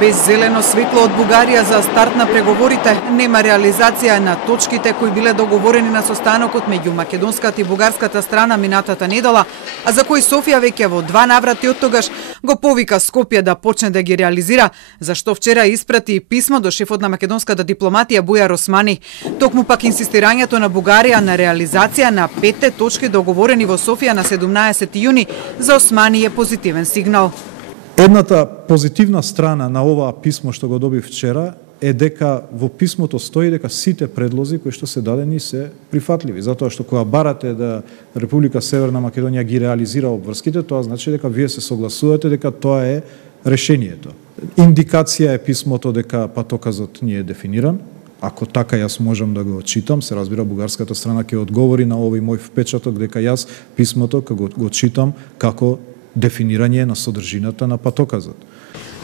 Без зелено светло од Бугарија за старт на преговорите, нема реализација на точките кои биле договорени на состанокот меѓу македонската и бугарската страна минатата недела, а за кои Софија веќе во 2 наврати оттогаш го повика Скопје да почне да ги реализира, зашто вчера испрати писмо до шефот на македонската дипломатија Бујар Османи. Токму пак инсистирањето на Бугарија на реализација на 5 точки договорени во Софија на 17 јуни за Османи е позитивен сигнал. Едната позитивна страна на оваа писмо што го доби вчера е дека во писмото стои дека сите предлози кои што се дадени се прифатливи, затоа што кога барате да Република Северна Македонија ги реализира обврските, тоа значи дека вие се согласувате дека тоа е решението. Индикација е писмото дека патоказот не е дефиниран. Ако така јас можам да го читам, се разбира бугарската страна ќе одговори на овој мој впечаток дека јас писмото го читам како дефинирање на содржината на патоказот.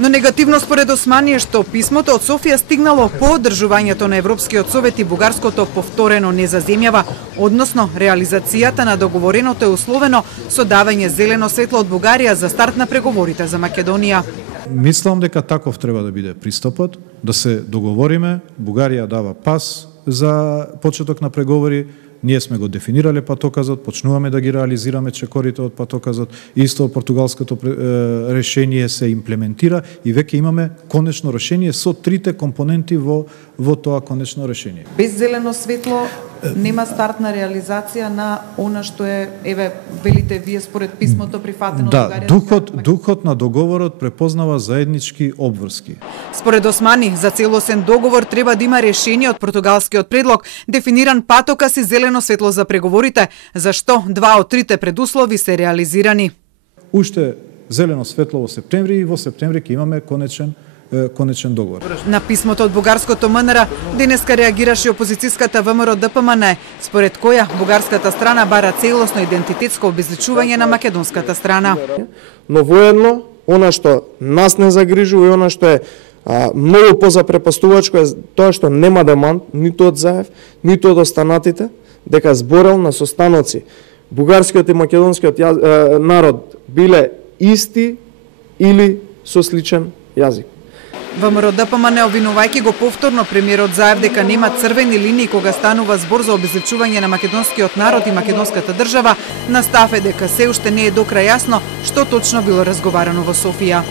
Но негативно според Османи е што писмото од Софија стигнало по одржувањето на Европскиот совет и бугарското повторено не заземјава, односно реализацијата на договореното е условено со давање зелено светло од Бугарија за старт на преговорите за Македонија. Мислам дека таков треба да биде пристапот, да се договориме, Бугарија дава пас за почеток на преговори, ние сме го дефинирале патоказот, почнуваме да ги реализираме чекорите од патоказот, исто португалското решение се имплементира и веќе имаме конечно решение со 3 компоненти во тоа конечно решение. Без зелено светло нема стартна реализација на она што е, еве, велите вие според писмото прифатено од Бугарија. Духот на договорот препознава заеднички обврски. Според Османи, за целосен договор треба да има решение од португалскиот предлог, дефиниран патокас и зелено светло за преговорите, зашто 2 од 3 предуслови се реализирани. Уште зелено светло во септември и во септември ќе имаме конечен договор. На писмото од бугарското МНР денеска реагираше опозицијската ВМРО ДПМН, според која бугарската страна бара целосно идентитетско обезличување на македонската страна. Но воедно, она што нас не загрижува и она што е многу позапрепастувачко е тоа што нема демант ниту од Заев, ниту од останатите, дека зборел на состаноци бугарскиот и македонскиот народ биле исти или со сличен јазик. ВМРО ДПМН обвинувајќи го повторно премиерот Заев дека нема црвени линии кога станува збор за обезличување на македонскиот народ и македонската држава, настав е дека се уште не е до крај јасно што точно било разговарано во Софија.